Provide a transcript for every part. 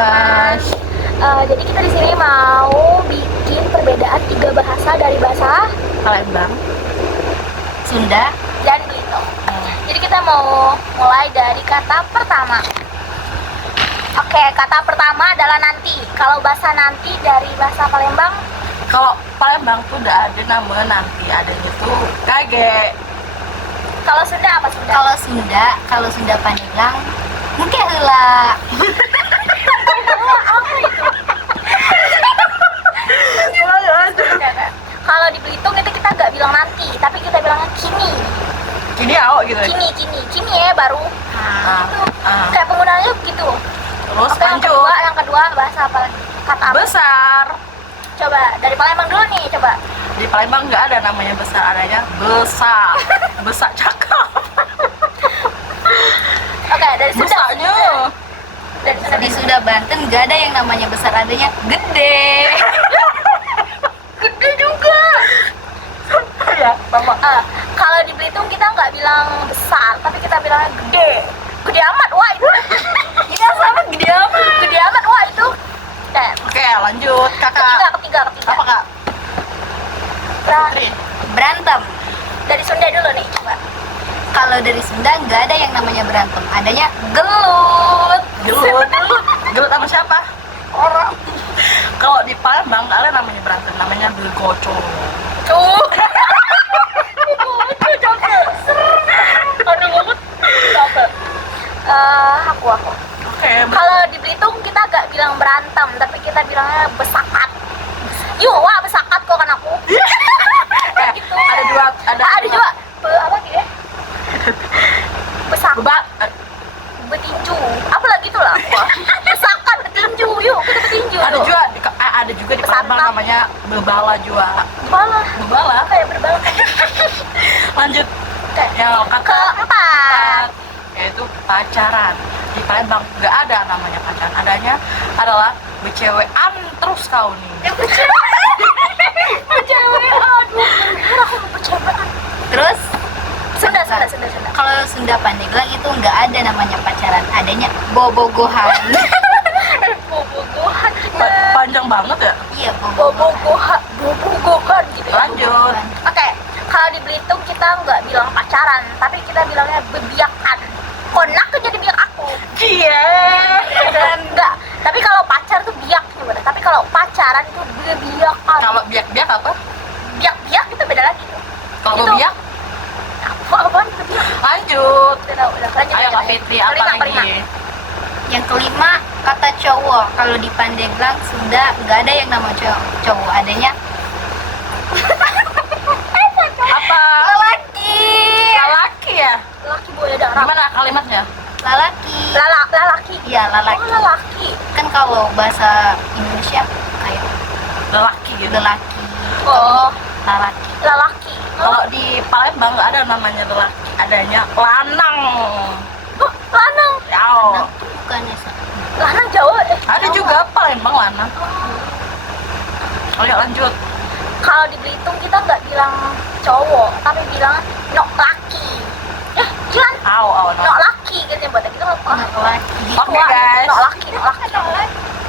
guys. Jadi kita di sini mau bikin perbedaan 3 bahasa dari bahasa Palembang, Sunda, dan Belitung. Jadi kita mau mulai dari kata pertama. Oke, kata pertama adalah nanti. Kalau bahasa nanti dari bahasa Palembang, Kalau Palembang tuh udah ada nama nanti, adanya tuh kage. kalau Sunda apa Sunda? Kalau Sunda Pandeglang mungkin heula. Kalau di Belitung itu kita nggak bilang nanti, tapi kita bilangnya kini. Kini awak gitu. Kini ya baru. Kayak penggunaannya begitu. Terus Oke, lanjut. yang kedua bahasa apa lagi? Kata apa? Besar. Coba dari Palembang dulu nih, coba. Di Palembang nggak ada namanya besar, adanya besar. Besar cakep. Oke, dari Sunda. Besarnya. Di Sunda Banten gak ada yang namanya besar, adanya gede. Gede juga. Ya, sama. Kalau di Belitung kita nggak bilang besar, tapi kita bilangnya gede. Gede amat, wah itu. Iya sama gede amat. Gede amat, wah itu. Oke, lanjut. Kakak. Ketiga. Apa, Kak? Putri. Berantem. Dari Sunda dulu nih, coba. Kalau dari Sunda nggak ada yang namanya berantem, adanya gelut. Gelut. Gelut sama siapa? Orang. Kalau di Palembang nggak ada namanya berantem, namanya bergocong. Tuh. Itu capek. Aduh, ngebut. Capek. Aku. Oke. Kalau di Belitung kita gak bilang berantem, tapi kita bilangnya besakat. Yuk, wah besakat kok kan aku. Gitu. Ada dua. Ada juga. Apa gitu ya? Besakat, betinju. Apa lagi tuh lah? Besakat, betinju. Yuk, kita betinju. Ada juga di Palembang Besantap. namanya bebala juga. Bala. Bebala. Kayak berbala. Lanjut. Oke. Yang Keempat. yaitu pacaran. Di Palembang nggak ada namanya pacaran, adanya adalah becewean terus kau nih. Cewek, aduh. Aku mau bercewekan. Terus Sunda. kalau Sunda Pandeglang itu nggak ada namanya pacaran, adanya bobogohan. Bobogohan kita. Panjang banget ya. Iya, bobogohan. Bobogohan gitu ya. Lanjut. Oke, kalau di Belitung kita nggak bilang pacaran, tapi kita bilangnya bebiakan. Konak tuh jadi biak aku. Iya. Enggak. Tapi kalau pacar tuh biak gitu. Tapi kalau pacaran itu bebiakan. Kalau biak-biak apa? Biak-biak itu beda lagi. Kalau Itu- biak, Apaan itu biak? lanjut. Udah, lanjut. Ayo Kak Fitri, apa Kelima. lagi? Yang kelima, kata cowok. Kalau di Pandeglang Sunda nggak ada yang nama cowok, adanya Apa? lelaki. Lelaki ya? Laki buaya darat. Gimana kalimatnya? Lelaki. Lelaki. Iya, lelaki. Oh, lelaki. Kan kalau bahasa Indonesia kayak Lelaki gitu. lelaki, Oh, lelaki. lelaki. Kalau di Palembang nggak ada namanya lelaki, adanya lanang. Oh, lanang. Yao. Nah, itu bukannya Lanang Jawa. Ada juga Palembang lanang. Ayo lanjut. Kalau di Belitung kita nggak bilang cowok, tapi bilang nok laki. Gila, No. nok laki gitu buat kita. lelaki. Oke, guys. Nok laki.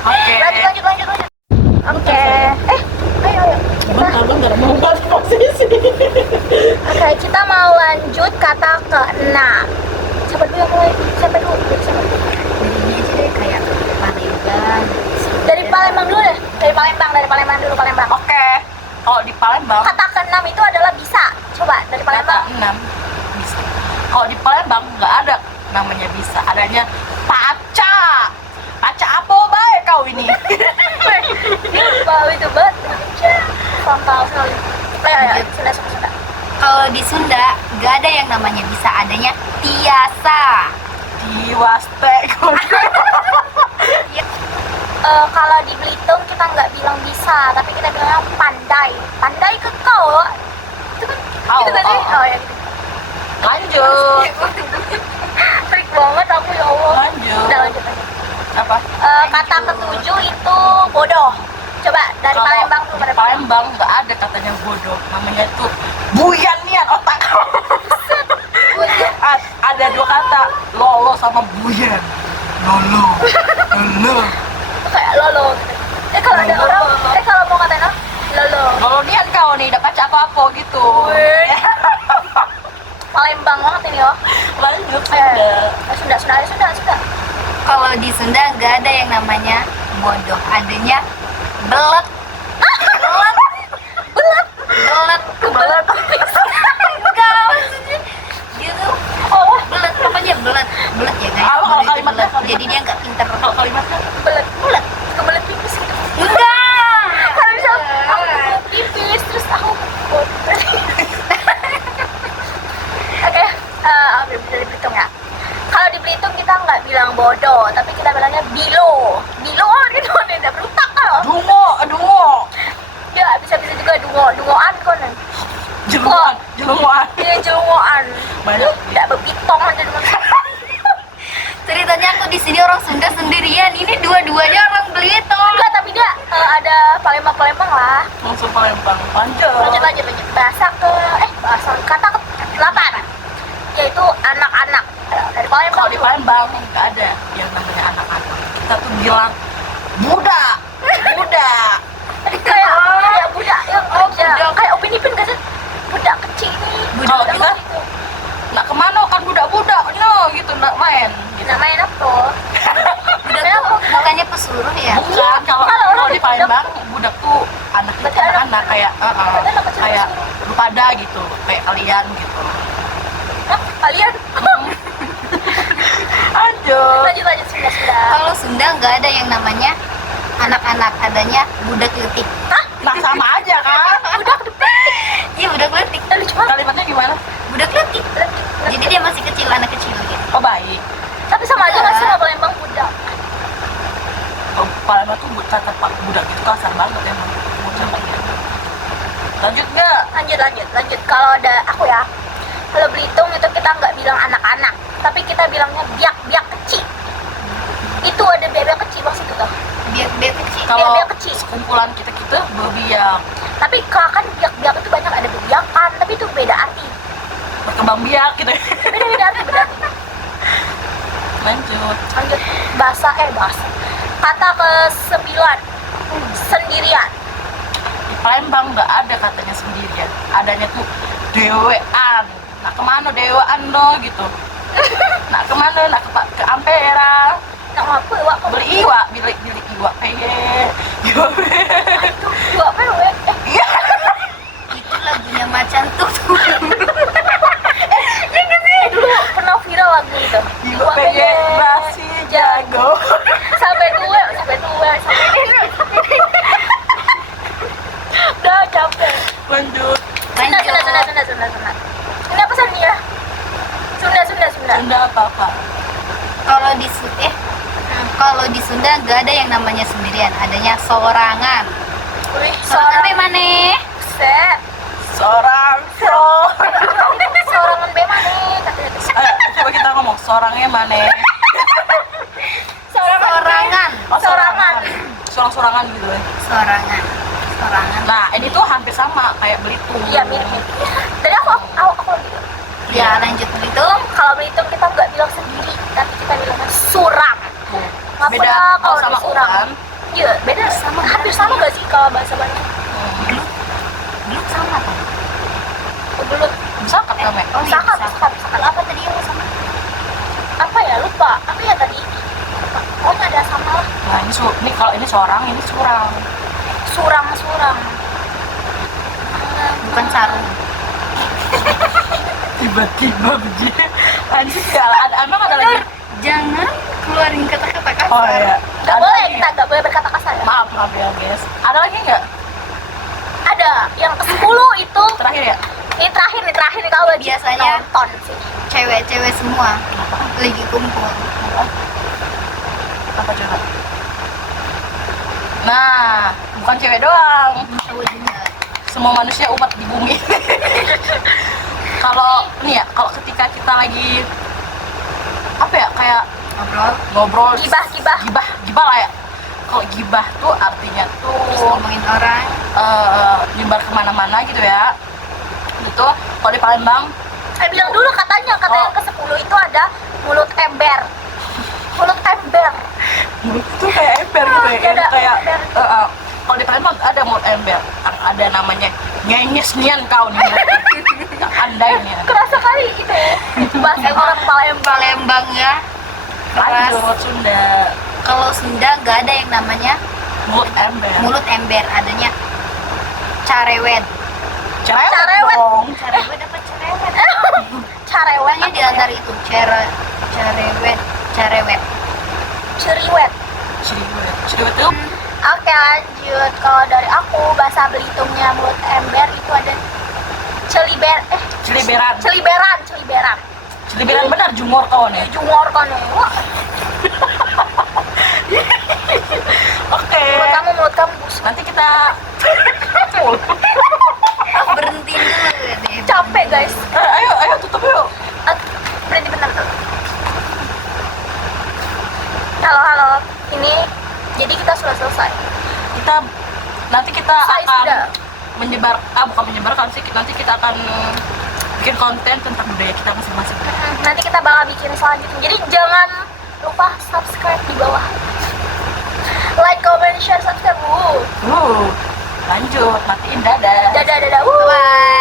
Oke. Lanjut. Oke. Ayo. Bentar, mau ganti posisi. Oke, kita mau lanjut kata ke-6. Siapa dulu yang mulai? Siapa dulu? Ini aja deh kayak Palembang. Dari Palembang dulu deh. Dari Palembang dulu. Oke. Kalau di Palembang Kata ke-6 itu adalah bisa. Coba dari kata Palembang. 6 bisa. Kalau di Palembang nggak ada namanya bisa, adanya paca. Paca apa baik kau ini? Bau itu banget. Frontal sekali. Ayo. Sudah. Kalau di Sunda nggak ada yang namanya bisa, adanya tiasa. Diwaste. Kalau di Belitung kita nggak bilang bisa, tapi kita bilangnya pandai. Pandai ke kau. Itu kan gitu tadi. Oh ya gitu. Lanjut. Trik banget aku ya Allah. Lanjut. Udah lanjut. Apa? Kata ke-7 itu bodoh. Coba dari Kalau Palembang tuh di pada Palembang nggak ada katanya bodoh, namanya itu buyan-nian otak. Ada dua kata, lolo sama buyan. Lolo. kayak lolo gitu. Kalau ada orang, kalau mau ngatain orang, lolo. Lolonian kau nih, dapat apa-apa gitu. Palembang banget ini yo. Lanjut Sudah. Kalau di Sunda nggak ada yang namanya bodoh, adanya belet. Belet. Enggak, maksudnya gitu. Oh, Belet, pokoknya belet ya guys. Kalau Bodoh itu kalimatnya, belet. Jadi dia nggak pinter. Kalau kalimatnya belet. Kebelet pipis gitu. Enggak. Kalau misal aku kebelet pipis, terus aku Oke, dari Belitung ya. Kalau di Belitung kita nggak bilang bodoh, tapi kita bilangnya bilo gitu nih, udah berutak kalau. dungo. Ya bisa juga dungoan kan. Jelunguan. Iya jelungoan. Banyak. Tidak bebitong aja teman. Ceritanya aku di sini orang Sunda sendirian. Ini dua-duanya orang Belitung. Enggak, tapi dia ada Palembang lah. Langsung Palembang. Lanjut. Lanjut. Bahasa kata ke-8, yaitu anak-anak. Dari Palembang. Kalau di Palembang nggak ada yang namanya anak-anak. Kita tuh bilang budak. kayak budak yang kerja. budak. Kayak Upin Ipin gak sih? Budak kecil ini. Kalau kita nak kemana kan budak-budak no gitu nak main gitu. Nah, main apa? Budak tuh bukannya pesuruh ya? Bukan, kalau Kalau orang di Palembang budak tuh anak Berarti anak-anak kayak Berarti anak kecil kayak disuruh. lu pada gitu, kayak kalian gitu. Hah? Kalian? Lanjut. Lanjut sudah. Kalau Sunda nggak ada yang namanya anak-anak, adanya budak letik. Hah? Nah sama aja kan. Iya, budak letik. Lucu banget. Kalimatnya gimana? Budak letik. Jadi dia masih kecil, anak kecil gitu. Oh baik. Tapi sama aja nggak sih sama Palembang budak? Oh, Palembang tuh kata pak budak itu kasar banget emang. Ucapannya. Lanjut nggak? Lanjut. Kalau ada aku ya, kalau Belitung itu kita nggak bilang anak-anak, tapi kita bilangnya biak kecil. Itu ada biak kecil maksud itu tuh. Biar kecil. Kalau Biak kecil. sekumpulan kita berbiak, Tapi kan biak itu banyak, ada bebiakan, tapi itu beda arti. berkembang biak gitu. Beda arti. Lanjut. Bahasa. Kata ke-9, sendirian. Di Palembang nggak ada katanya sendirian, adanya tuh dewean. Nak kemana dewean lo gitu. Nak kemana? Nak ke Ampera. Nak apa ya, Wak? Beli iwak, beli iwak peye. Dua PW. Itu lagunya Macan tuh. Dulu pernah viral lagu itu. Iwak peye basi jago. Sampai tua. Udah capek. Lanjut. Sunda. Ini apa pesannya ya? Sunda. Sunda apa? Kalau di Sunda nggak ada yang namanya sendirian, adanya sorangan. Wih, Sorangan apa mana? set. Sorangan Sorangan bemane katanya. coba kita ngomong sorangnya mana? Sorangan. Oh, sorangan gitu ya. Sorangan. Nah ini tuh hampir sama kayak Belitung. Iya, mirip. Dari aku lagi. Ya, lanjut Belitung. Kalau Belitung kita nggak bilang sendiri, tapi kita bilangnya surang. Ngapa Beda ya kalau di sama surang? Ulan. Iya, beda. Hampir sama nggak sih kalau bahasa Bandung? Belut sama kan? Belut. Misalkan kami. Oh, iya, Sakat. Apa tadi yang sama? Apa ya, lupa. Apa ya tadi? Pokoknya ada sama lah. Nah ini kalau ini sorang, ini surang. Surang. Bukan sarung. Tiba-tiba begini. Lanjut ya. Emang ada lagi? Jangan keluarin kata-kata kasar. Oh iya. Nggak Ada boleh, lagi kita nggak boleh berkata kasar ya. Maaf ya guys. Ada lagi nggak? Ada. Yang ke-10 itu. Terakhir ya? Ini terakhir nih kalau Biasanya nonton sih. Cewek-cewek semua lagi kumpul. Apa coba? Nah, bukan cewek doang. Cowok juga. Semua manusia umat di bumi. Kalau nih ya, kalau ketika kita lagi apa ya kayak ngobrol gibah lah ya. Kalau gibah tuh artinya Terus tuh ngomongin orang. nyebar kemana-mana gitu ya. Gitu. Kalau di Palembang, Saya bilang dulu kata yang ke-10 itu ada mulut ember. Mulut itu kayak ember gitu ya, Ada kayak ember. kalau di Palembang ada mulut ember, ada namanya nyenyes nian kau nih. Tak andainya. Kerasa kali gitu ya. Bahasa orang Palembang. Palembang ya. Keras. Lanjut Sunda, Kalau Sunda nggak ada yang namanya mulut ember. mulut ember, adanya carewet. Cerewet Cerewet. dong. Carewet apa cerewet? Carewet Pokoknya di antara itu carewet, carewet. ceriwet. Cerewet tuh Oke lanjut. Kalau dari aku bahasa Belitungnya mulut ember itu ada celiberan. celiberan. Celiberan benar jumor kau nih. Jungor kan ya. Wah, Oke. mulut kamu busuk. Nanti kita Berhenti dulu ya deh. Capek guys. ayo tutup yuk. Berhenti bentar tuh. Halo. Ini jadi kita sudah selesai. Nanti kita Saya akan sudah. bukan menyebarkan sih, nanti kita akan bikin konten tentang budaya kita masing-masing. Nanti kita bakal bikin selanjutnya. Jadi jangan lupa subscribe di bawah. Like, comment, share, subscribe. Lanjut, matiin dadah. Dadah. Bye.